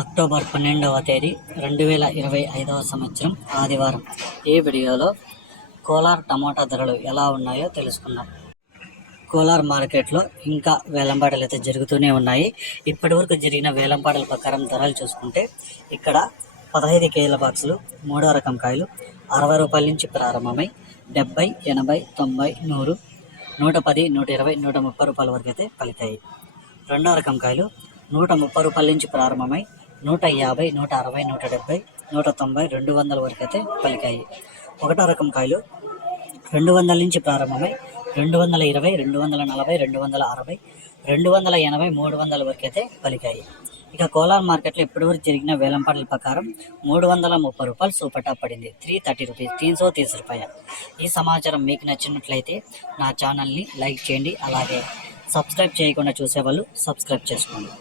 October పన్నెండవ తేదీ రెండు వేల ఇరవై ఐదవ సంవత్సరం ఆదివారం. ఈ వీడియోలో కోలార్ టమాటా ధరలు ఎలా ఉన్నాయో తెలుసుకుందాం. కోలార్ మార్కెట్లో ఇంకా వేలంపాటలు అయితే జరుగుతూనే ఉన్నాయి. ఇప్పటివరకు జరిగిన వేలంపాటల ప్రకారం ధరలు చూసుకుంటే ఇక్కడ పదహైదు కేజీల బాక్సులు మూడో రకం కాయలు అరవై రూపాయల నుంచి ప్రారంభమై డెబ్బై ఎనభై తొంభై నూరు నూట పది నూట ఇరవై నూట ముప్పై రూపాయల వరకు అయితే పలికాయి. రెండో రకం కాయలు నూట ముప్పై రూపాయల నుంచి ప్రారంభమై నూట యాభై నూట అరవై నూట డెబ్బై నూట తొంభై రెండు వందల వరకు అయితే పలికాయి. ఒకటో రకం కాయలు. రెండు వందల నుంచి ప్రారంభమై రెండు వందల ఇరవై రెండు వందల నలభై రెండు వందల అరవై రెండు వందల ఎనభై మూడు వందల వరకు అయితే పలికాయి. ఇక కోలార్ మార్కెట్లో ఇప్పటివరకు జరిగిన వేలంపాటల ప్రకారం మూడు వందల ముప్పై రూపాయలు సూపర్ పడింది. త్రీ థర్టీ రూపీస్ తీన్ సో తీస్ రూపాయ. ఈ సమాచారం మీకు నచ్చినట్లయితే నా ఛానల్ని లైక్ చేయండి. అలాగే సబ్స్క్రైబ్ చేయకుండా చూసేవాళ్ళు సబ్స్క్రైబ్ చేసుకోండి.